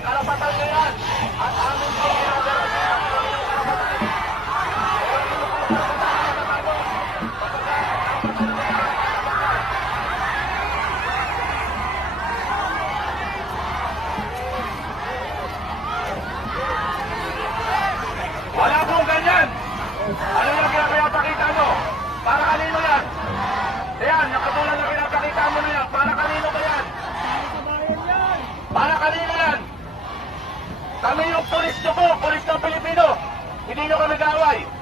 Karapatan nyo yan at amin po wala pong ganyan. Ano yung pinapakita nyo? Para kanino yan? Ayan, nakatulad na pinapakita mo na yan. Para kanino ba yan? Para kanino yan? Kami yung pulis nyo po, pulis ng Pilipino. Hindi nyo kami gaway.